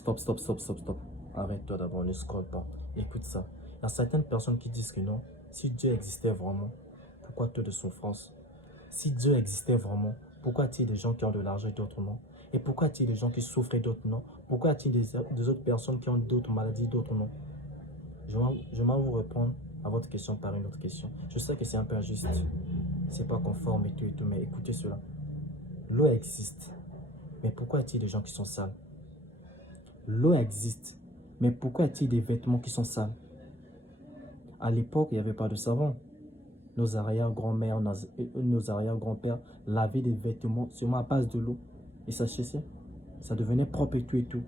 Stop, stop, stop, stop, stop. Arrête-toi d'abord, ne scrolle pas. Écoute ça. Il y a certaines personnes qui disent que non, si Dieu existait vraiment, pourquoi tant de souffrance? Si Dieu existait vraiment, pourquoi y a-t-il des gens qui ont de l'argent et d'autres non? Et pourquoi y a-t-il des gens qui souffrent et d'autres non? Pourquoi y a-t-il des autres personnes qui ont d'autres maladies, d'autres non? Je vais vous répondre à votre question par une autre question. Je sais que c'est un peu injuste, c'est pas conforme et tout, mais écoutez cela. L'eau existe, mais pourquoi y a-t-il des gens qui sont sales? L'eau existe, mais pourquoi y a-t-il des vêtements qui sont sales? À l'époque, il n'y avait pas de savon. Nos arrière-grand-mères, nos arrière-grands-pères lavaient des vêtements seulement à base de l'eau. Et ça séchait, ça devenait propre et tout.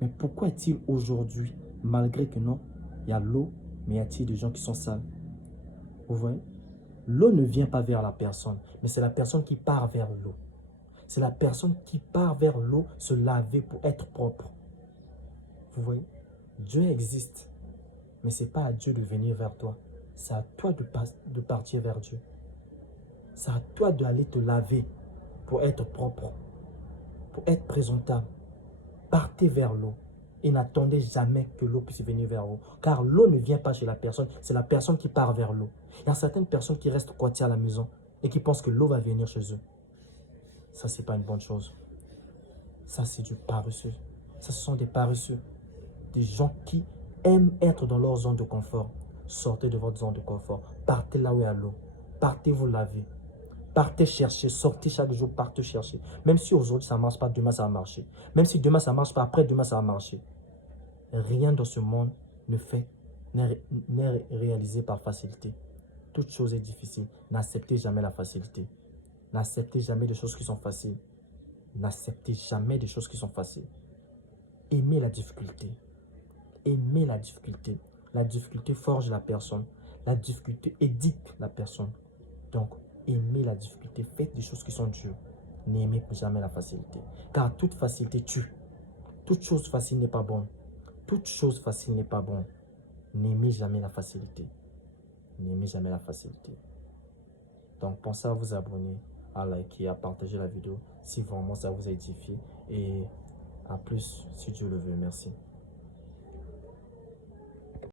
Mais pourquoi est-il aujourd'hui, malgré que non, il y a l'eau, mais y a-t-il des gens qui sont sales? Vous voyez? L'eau ne vient pas vers la personne, mais c'est la personne qui part vers l'eau. C'est la personne qui part vers l'eau se laver pour être propre. Vous voyez? Dieu existe, mais ce n'est pas à Dieu de venir vers toi. C'est à toi de partir vers Dieu. C'est à toi d'aller te laver pour être propre, pour être présentable. Partez vers l'eau et n'attendez jamais que l'eau puisse venir vers vous. Car l'eau ne vient pas chez la personne, c'est la personne qui part vers l'eau. Il y a certaines personnes qui restent coincées à la maison et qui pensent que l'eau va venir chez eux. Ça, ce n'est pas une bonne chose. Ça, c'est du paresseux. Ça, ce sont des paresseux. Des gens qui aiment être dans leur zone de confort. Sortez de votre zone de confort. Partez là où il y a l'eau. Partez vous laver. Partez chercher. Sortez chaque jour. Partez chercher. Même si aujourd'hui ça ne marche pas, demain ça va marcher. Même si demain ça ne marche pas, après demain ça va marcher. Rien dans ce monde n'est réalisé par facilité. Toute chose est difficile. N'acceptez jamais la facilité. N'acceptez jamais des choses qui sont faciles. N'acceptez jamais des choses qui sont faciles. Aimez la difficulté. Aimez la difficulté. La difficulté forge la personne. La difficulté éduque la personne. Donc, aimez la difficulté. Faites des choses qui sont dures. N'aimez jamais la facilité. Car toute facilité tue. Toute chose facile n'est pas bonne. Toute chose facile n'est pas bonne. N'aimez jamais la facilité. N'aimez jamais la facilité. Donc, pensez à vous abonner, à liker, à partager la vidéo si vraiment ça vous a édifié. Et à plus si Dieu le veut. Merci.